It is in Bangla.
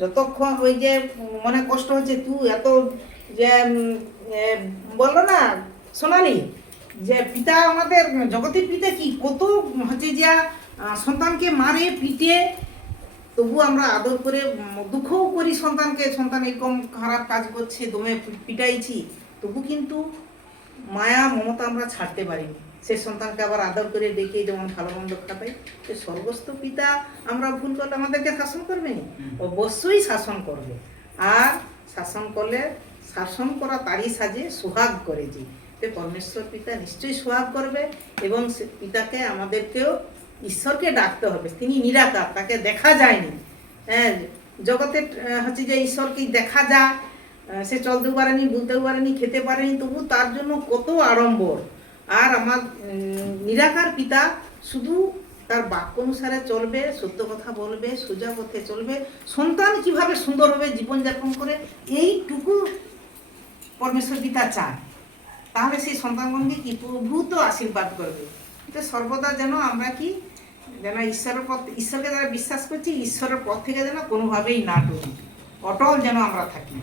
যতক্ষণ ওই যে মনে কষ্ট হচ্ছে তুই এত যে বললো না সোনালি, যে পিতা আমাদের জগতের পিতা কি কত হচ্ছে যে সন্তানকে মারে পিটে, তবু আমরা আদর করে দুঃখও করি সন্তানকে, সন্তান এরকম খারাপ কাজ করছে দমে পিটাইছি, তবু কিন্তু মায়া মমতা আমরা ছাড়তে পারিনি। সে সন্তানকে আবার আদর করে ডেকে যেমন ভালো মন্দ খাটাই, সে স্বর্গস্থ পিতা আমরা ভুল করলে আমাদেরকে শাসন করবে না? অবশ্যই শাসন করবে। আর শাসন করলে শাসন করা তারই সাজে সোহাগ করেছি, যে পরমেশ্বর পিতা নিশ্চয়ই সোহাগ করবে। এবং সে পিতাকে আমাদেরকেও ঈশ্বরকে ডাকতে হবে, তিনি নিরাকার, তাকে দেখা যায়নি। হ্যাঁ, জগতে হচ্ছে যে ঈশ্বরকে দেখা যায়, সে চলতেও পারেনি, বলতেও পারেনি, খেতে পারেনি, তবু তার জন্য কত আড়ম্বর। আর আমার নিরাকার পিতা শুধু তার বাক্য অনুসারে চলবে, সত্য কথা বলবে, সোজা পথে চলবে, সন্তান কিভাবে সুন্দরভাবে জীবনযাপন করে এইটুকু পরমেশ্বর পিতা চায়। তাহলে সেই সন্তানগণকে কি প্রভূত আশীর্বাদ করবে। তো সর্বদা যেন আমরা কি যেন ঈশ্বরের পথ, ঈশ্বরকে যারা বিশ্বাস করছি ঈশ্বরের পথ থেকে যেন কোনোভাবেই না টুটি, অটল যেন আমরা থাকি।